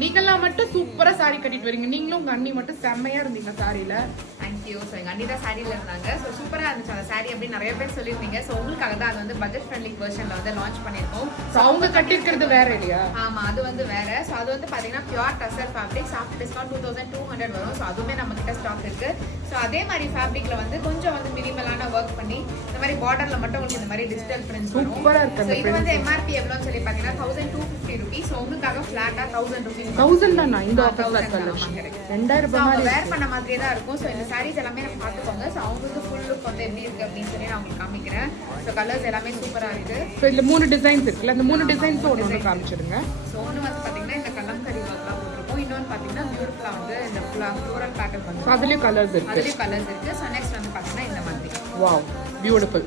நீங்கெல்லாம் மட்டும் சூப்பரா சாரி கட்டிட்டு வரீங்க. நீங்களும் உங்க அண்ணி மட்டும் செம்மையா இருந்தீங்க சாரியில. தேங்க்யூ. ஸோ எங்கள் அண்ணி தான் சாரியில் இருந்தாங்க. ஸோ சூப்பராக இருந்துச்சு அந்த சாரி அப்படின்னு நிறைய பேர் சொல்லியிருந்தீங்க. ஸோ உங்களுக்காக தான் அது வந்து பட்ஜெட் ஃப்ரெண்ட்லி வெர்ஷனில் வந்து லான்ச் பண்ணியிருக்கோம். ஸோ அவங்க கட்டிருக்கிறது வேற இல்லையா? ஆமாம், அது வந்து வேற. ஸோ அது வந்து பார்த்தீங்கன்னா pure tussar fabrics. After discount 2200 வரும். ஸோ அதுவுமே நம்ம கிட்ட ஸ்டாக் இருக்கு. ஸோ அதே மாதிரி ஃபேப்ரிக்ல வந்து கொஞ்சம் வந்து மினிமலான ஒர்க் பண்ணி இந்த மாதிரி பார்டர்ல மட்டும் உங்களுக்கு இந்த மாதிரி டிஜிட்டல் பிரிண்ட்ஸ் வரும். சூப்பரா இருக்கு. ஸோ இது வந்து எம்ஆர்பி எவ்வளோன்னு சொல்லி பார்த்தீங்கன்னா 1250 rupees. ஸோ உங்களுக்காக ஃபிளாட்டா 1000 rupees. 1000 தானா இந்த ஆஃபர்ல கலெக்ஷன்? 2000 ரூபாய் அவங்க வேர் பண்ண மாதிரியே தான் இருக்கும். ஸோ இந்த சாரீஸ் எல்லாமே நம்ம பார்த்துக்கோங்க. ஸோ அவங்களுக்கு ஃபுல் லுக் வந்து எப்படி இருக்கு அப்படின்னு சொல்லி நான் உங்களுக்கு காமிக்கிறேன். ஸோ கலர்ஸ் எல்லாமே சூப்பராக இருக்கு. ஸோ இதுல 3 டிசைன்ஸ் இருக்குல்ல, அந்த 3 டிசைன்ஸ் ஒன்று காமிச்சிடுங்க. ஸோ ஒன்று வந்து பார்த்தீங்கன்னா இந்த கலம்கரி ஒர்க்லாம் போட்டிருக்கோம். இன்னொன்று பார்த்தீங்கன்னா பியூட்டிஃபுல்லாக வந்து இந்த ஃப்ளோரல் பேட்டர்ன் வந்து அதுலயும் கலர்ஸ் இருக்கு. அதுலேயும் கலர்ஸ் இருக்கு. ஸோ நெக்ஸ்ட் வந்து பார்த்தீங்கன்னா இந்த மாதிரி. Wow, beautiful.